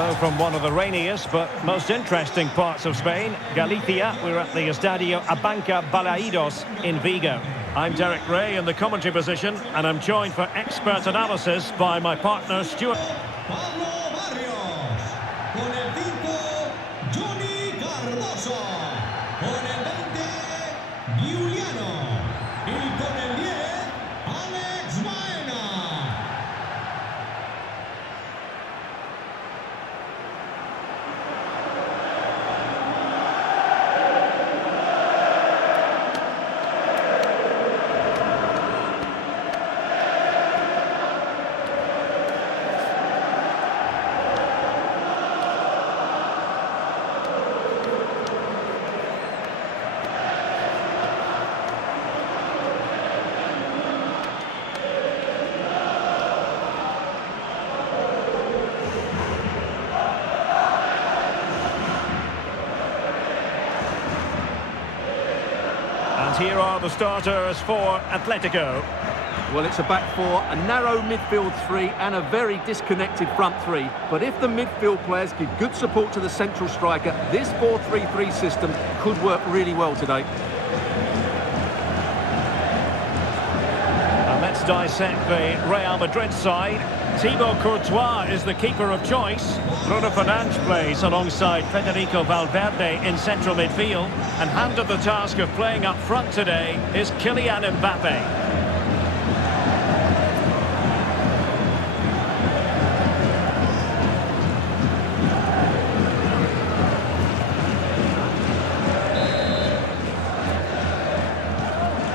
Hello from one of the rainiest but most interesting parts of Spain, Galicia. We're at the Estadio Abanca Balaídos in Vigo. I'm Derek Ray in the commentary position, and I'm joined for expert analysis by my partner Stuart. Here are the starters for Atletico. Well, it's a back four, a narrow midfield three and a very disconnected front three. But if the midfield players give good support to the central striker, this 4-3-3 system could work really well today. And let's dissect the Real Madrid side. Thibaut Courtois is the keeper of choice. Bruno Fernandes plays alongside Federico Valverde in central midfield. And handed the task of playing up front today is Kylian Mbappe.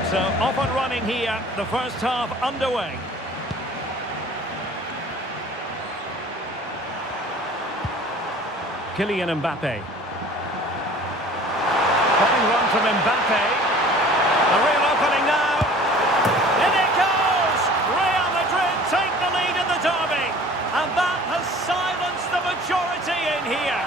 So off and running here, the first half underway. Kylian Mbappe. Popping run from Mbappe. A real opening now. In it goes! Real Madrid take the lead in the derby. And that has silenced the majority in here.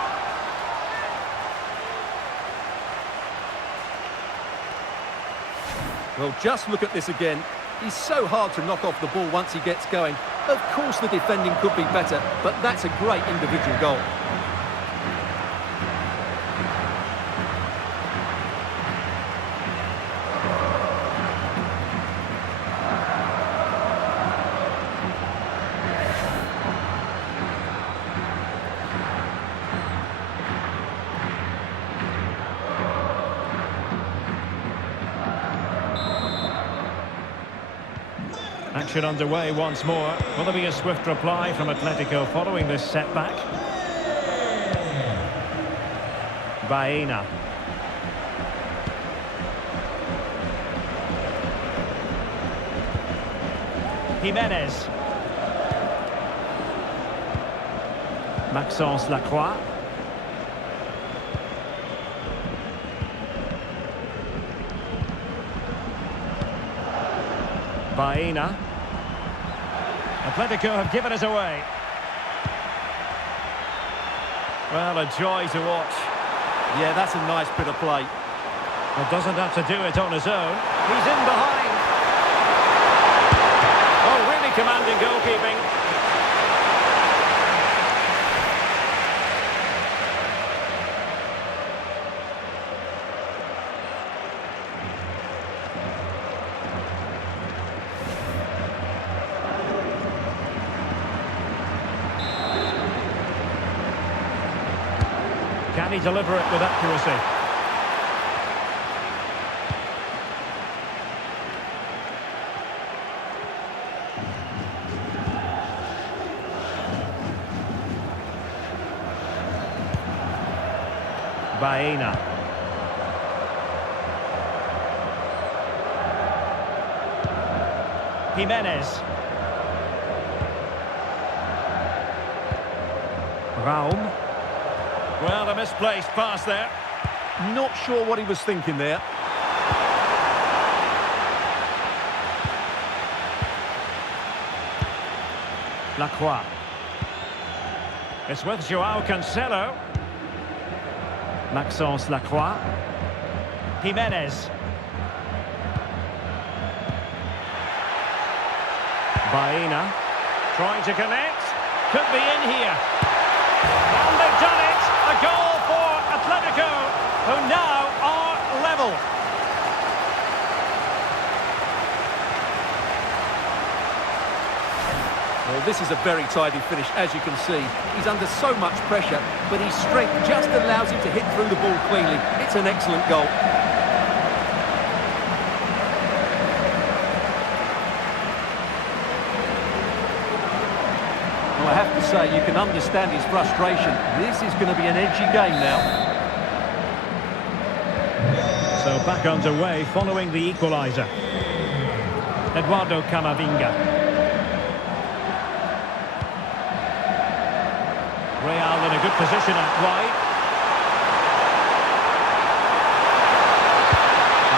Well, just look at this again. He's so hard to knock off the ball once he gets going. Of course the defending could be better, but that's a great individual goal. Action underway once more. Will there be a swift reply from Atletico following this setback? Baena. Jimenez. Maxence Lacroix. Baena. Atletico have given us away. Well, a joy to watch. Yeah, that's a nice bit of play. But doesn't have to do it on his own. He's in behind. Oh, really commanding goalkeeping. Can he deliver it with accuracy? Baena. Jimenez. Raum. Well, a misplaced pass there. Not sure what he was thinking there. Lacroix. It's with João Cancelo. Maxence Lacroix. Jimenez. Baena. Trying to connect. Could be in here. And they've done it! A goal for Atletico, who now are level. Well, this is a very tidy finish, as you can see. He's under so much pressure, but his strength just allows him to hit through the ball cleanly. It's an excellent goal. Well, I have to say, you can understand his frustration. This is going to be an edgy game now. So back underway following the equaliser. Eduardo Camavinga. Real in a good position out wide.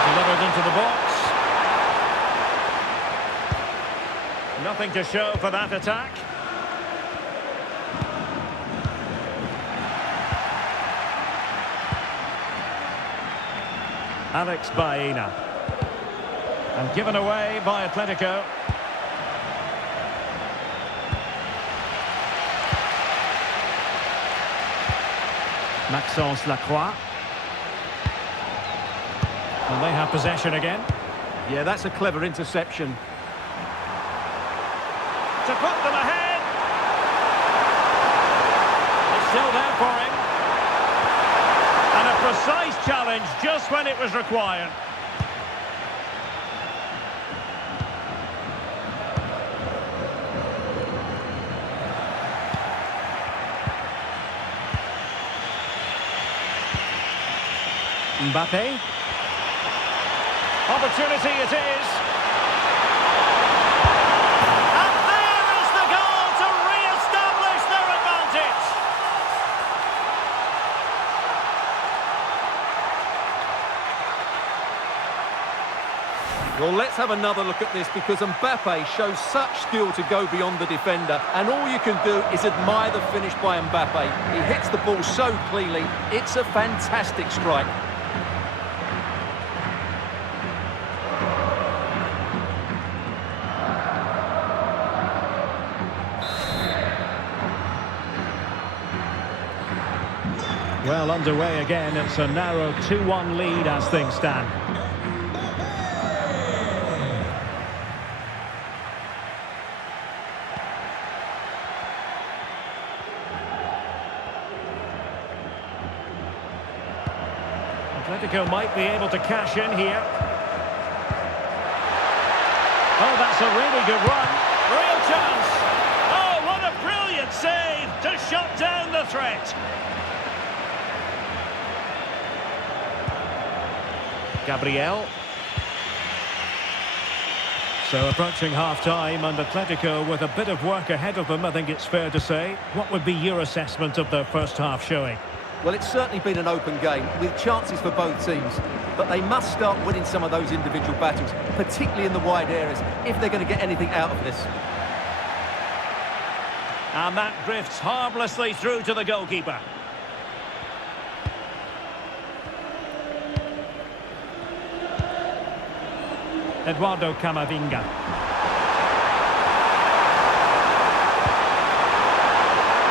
Delivered into the box. Nothing to show for that attack. Alex Baena. And given away by Atletico. Maxence Lacroix. And they have possession again. Yeah, that's a clever interception. To put them ahead. It's still there for him. And a precise challenge just when it was required. Mbappe. Opportunity it is. And there is the goal to re-establish their advantage. Well, let's have another look at this because Mbappe shows such skill to go beyond the defender, and all you can do is admire the finish by Mbappe. He hits the ball so cleanly. It's a fantastic strike. Well, underway again. It's a narrow 2-1 lead as things stand. Atletico might be able to cash in here. Oh, that's a really good run. Real chance. Oh, what a brilliant save to shut down the threat. Gabriel. So approaching half-time and Atletico with a bit of work ahead of them, I think it's fair to say. What would be your assessment of their first half showing? Well, it's certainly been an open game with chances for both teams, but they must start winning some of those individual battles, particularly in the wide areas, if they're going to get anything out of this. And that drifts harmlessly through to the goalkeeper. Eduardo Camavinga.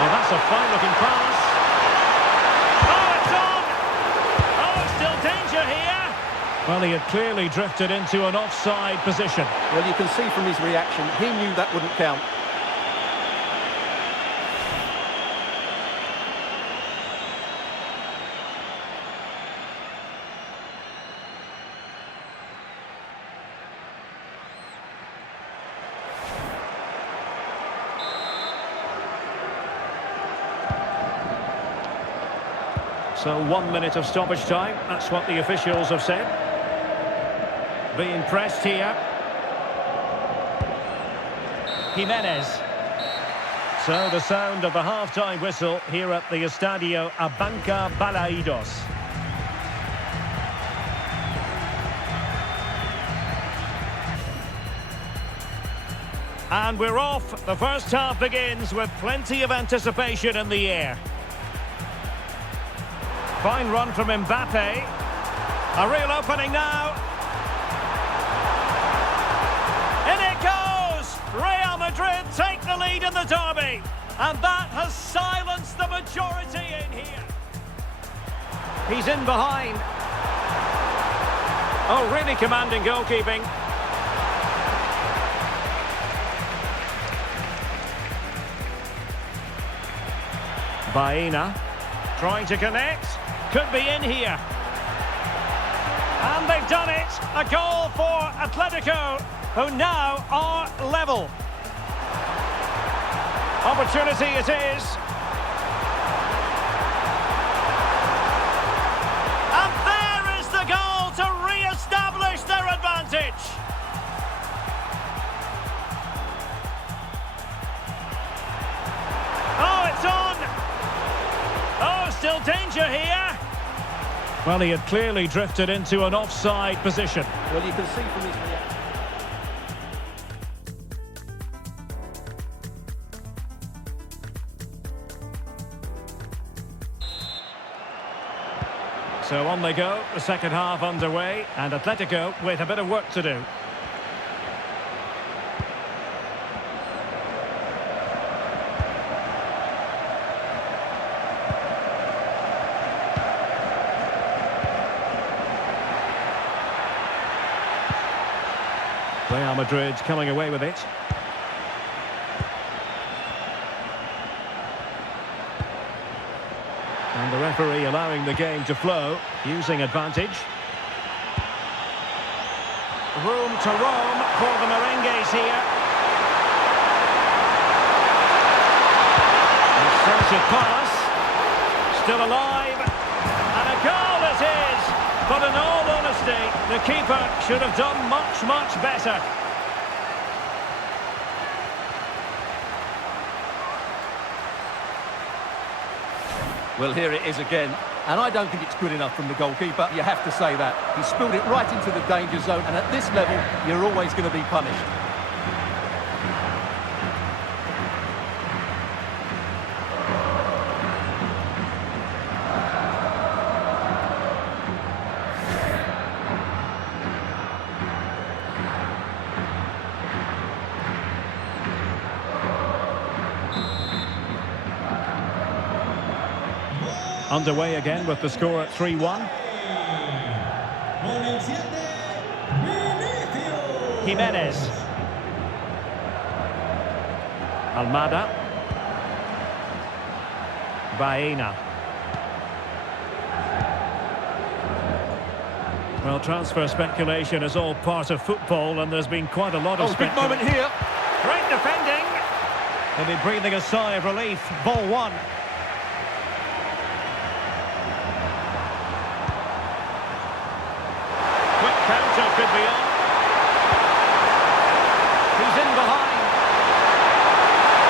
Oh, that's a fine-looking pass. Oh, it's on! Oh, still danger here. Well, he had clearly drifted into an offside position. Well, you can see from his reaction, he knew that wouldn't count. So 1 minute of stoppage time, that's what the officials have said. Being pressed here. Jimenez. So the sound of the half-time whistle here at the Estadio Abanca Balaidos. And we're off. The first half begins with plenty of anticipation in the air. Fine run from Mbappe. A real opening now. In it goes! Real Madrid take the lead in the derby. And that has silenced the majority in here. He's in behind. Oh, really commanding goalkeeping. Baena trying to connect. Could be in here. And they've done it. A goal for Atletico, who now are level. Opportunity it is. And there is the goal to re-establish their advantage. Oh, it's on. Oh, still danger here. Well, he had clearly drifted into an offside position. Well, you can see from his reaction. So on they go, the second half underway, and Atletico with a bit of work to do. Real Madrid coming away with it. And the referee allowing the game to flow, using advantage. Room to roam for the merengues here. Inserted pass. Still alive. And a goal it is. But in all honesty, the keeper should have done much, much better. Well, here it is again, and I don't think it's good enough from the goalkeeper. You have to say that. He spilled it right into the danger zone, and at this level, you're always going to be punished. Underway again with the score at 3-1. Jimenez. Almada. Baena. Well, transfer speculation is all part of football, and there's been quite a lot of big moment here. Great defending. They'll be breathing a sigh of relief. Ball one. Counter could be on. He's in behind.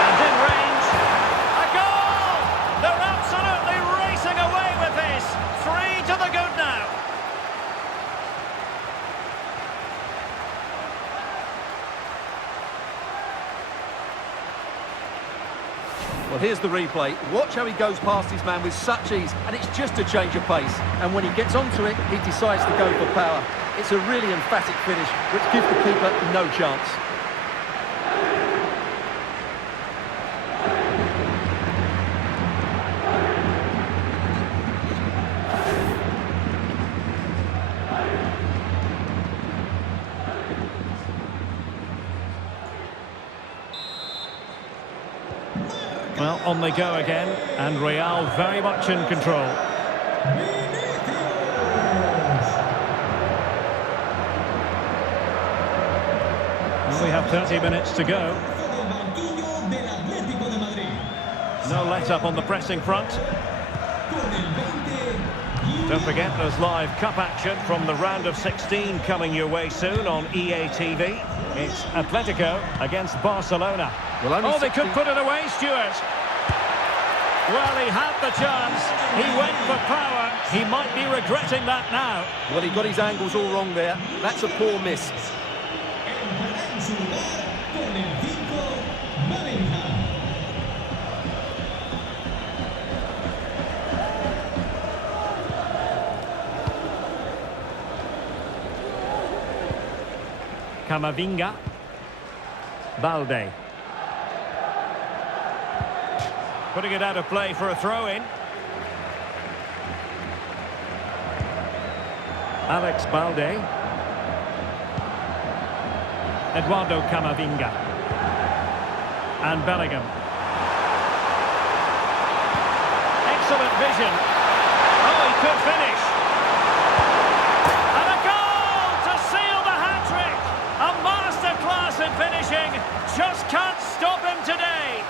And in range. A goal! They're absolutely racing away with this. 3 to the good now. Well, here's the replay. Watch how he goes past his man with such ease, and it's just a change of pace. And when he gets onto it, he decides to go for power. It's a really emphatic finish, which gives the keeper no chance. Well, on they go again, and Real very much in control. We have 30 minutes to go. No let-up on the pressing front. Don't forget there's live cup action from the round of 16 coming your way soon on EA TV. It's Atletico against Barcelona. Well, they could put it away, Stuart. Well, he had the chance. He went for power. He might be regretting that now. Well, he got his angles all wrong there. That's a poor miss. Camavinga. Balde. putting it out of play for a throw-in. Alex Balde. Eduardo Camavinga. And Bellingham. Excellent vision. Oh, he could finish. And a goal to seal the hat-trick. A masterclass in finishing. Just can't stop him today.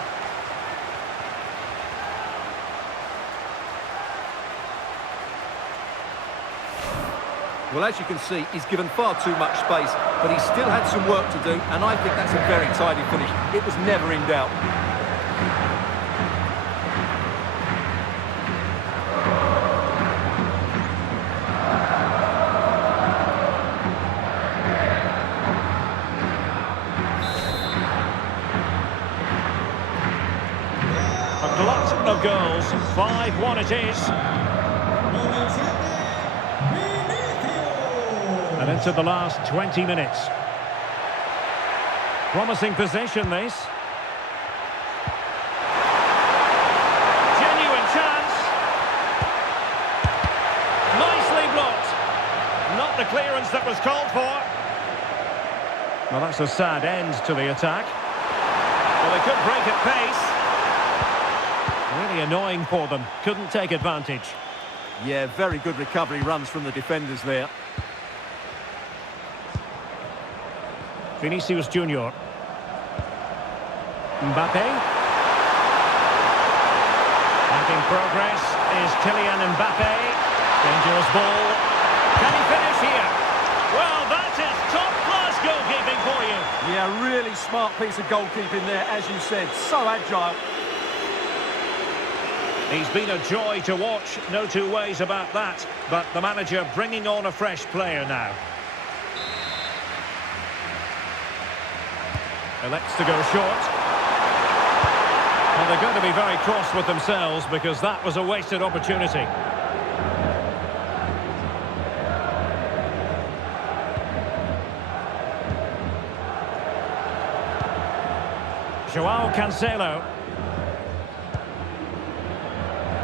Well, as you can see, he's given far too much space, but he still had some work to do, and I think that's a very tidy finish. It was never in doubt. A glut of goals, 5-1 it is. And into the last 20 minutes. Promising possession, this. Genuine chance. Nicely blocked. Not the clearance that was called for. Well, that's a sad end to the attack. Well, they could break at pace. Really annoying for them. Couldn't take advantage. Yeah, very good recovery runs from the defenders there. Vinicius Junior. Mbappe. Making progress is Kylian Mbappe. Dangerous ball. Can he finish here? Well, that is top-class goalkeeping for you. Yeah, really smart piece of goalkeeping there, as you said. So agile. He's been a joy to watch, no two ways about that. But the manager bringing on a fresh player now. Elects to go short. Well, they're going to be very cross with themselves because that was a wasted opportunity. Joao Cancelo.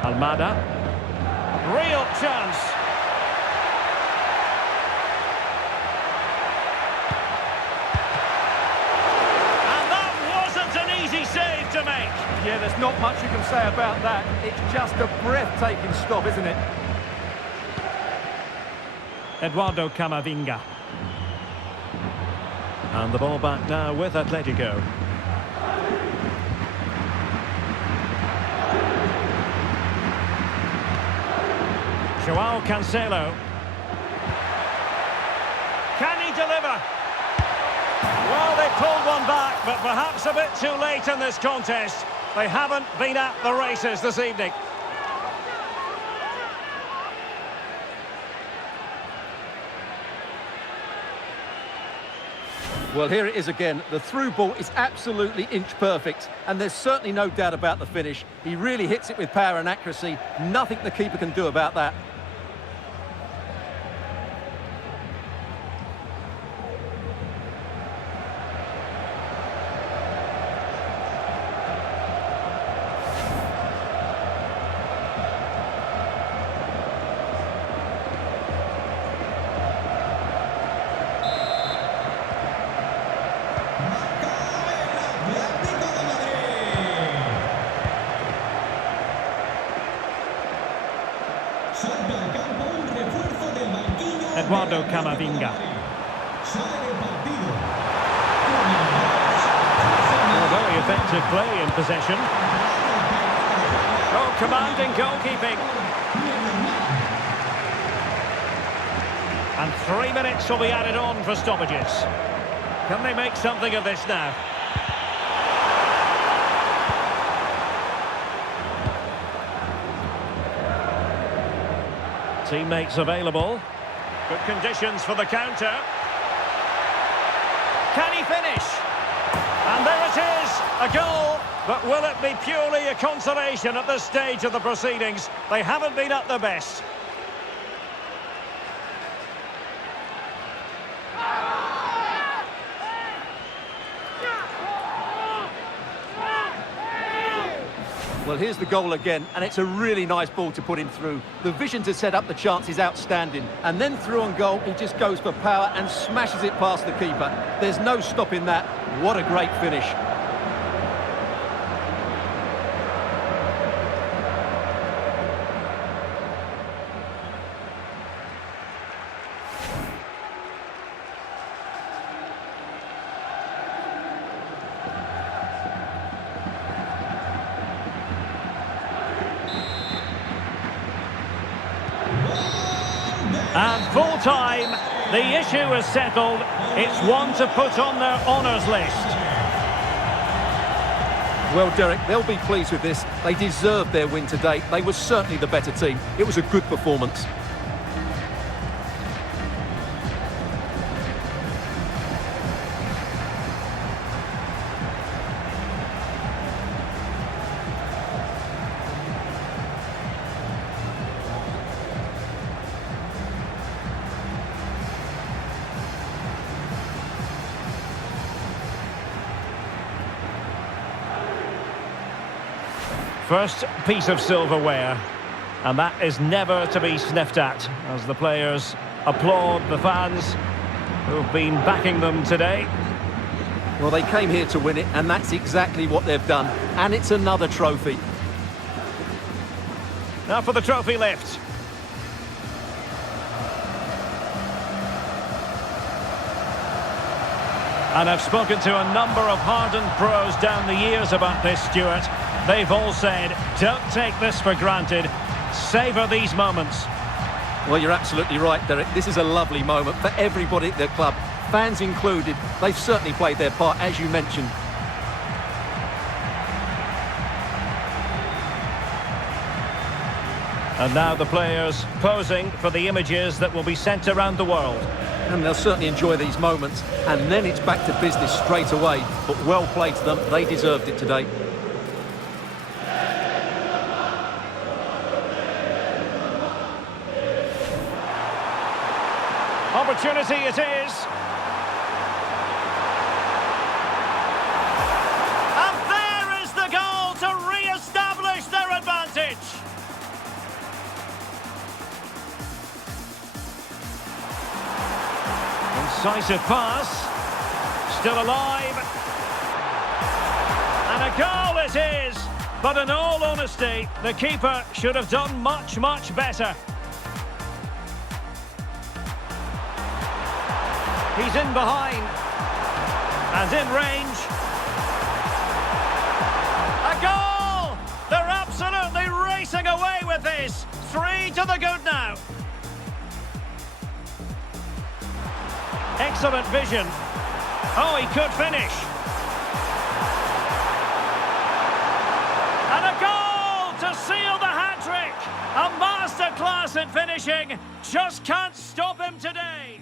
Almada. Real chance. To make. Yeah, there's not much you can say about that. It's just a breathtaking stop, isn't it? Eduardo Camavinga. And the ball back now with Atletico. Joao Cancelo. Can he deliver? Well, they pulled one back, but perhaps a bit too late in this contest. They haven't been at the races this evening. Well, here it is again. The through ball is absolutely inch perfect, and there's certainly no doubt about the finish. He really hits it with power and accuracy. Nothing the keeper can do about that. Eduardo Camavinga. A very effective play in possession. Oh, commanding goalkeeping. And 3 minutes will be added on for stoppages. Can they make something of this now? Teammates available. Good conditions for the counter. Can he finish? And there it is, a goal. But will it be purely a consolation at this stage of the proceedings? They haven't been at their best. Well, here's the goal again, and it's a really nice ball to put him through. The vision to set up the chance is outstanding. And then through on goal, he just goes for power and smashes it past the keeper. There's no stopping that. What a great finish. And full time, the issue is settled. It's one to put on their honours list. Well, Derek, they'll be pleased with this. They deserved their win today. They were certainly the better team. It was a good performance. First piece of silverware, and that is never to be sniffed at as the players applaud the fans who've been backing them today. Well, they came here to win it, and that's exactly what they've done. And it's another trophy. Now for the trophy lift. And I've spoken to a number of hardened pros down the years about this, Stuart. They've all said, don't take this for granted. Savour these moments. Well, you're absolutely right, Derek. This is a lovely moment for everybody at the club, fans included. They've certainly played their part, as you mentioned. And now the players posing for the images that will be sent around the world. And they'll certainly enjoy these moments. And then it's back to business straight away. But well played to them. They deserved it today. Opportunity it is. And there is the goal to re-establish their advantage. Incisive pass. Still alive. And a goal it is. But in all honesty, the keeper should have done much, much better. He's in behind, and in range. A goal! They're absolutely racing away with this. 3 to the good now. Excellent vision. Oh, he could finish. And a goal to seal the hat-trick. A masterclass in finishing. Just can't stop him today.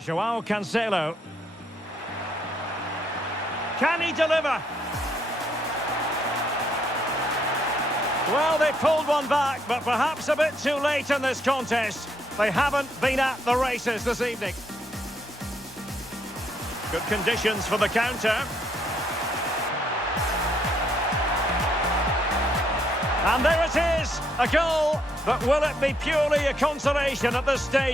Joao Cancelo. Can he deliver? Well, they pulled one back, but perhaps a bit too late in this contest. They haven't been at the races this evening. Good conditions for the counter. And there it is, a goal, but will it be purely a consolation at this stage?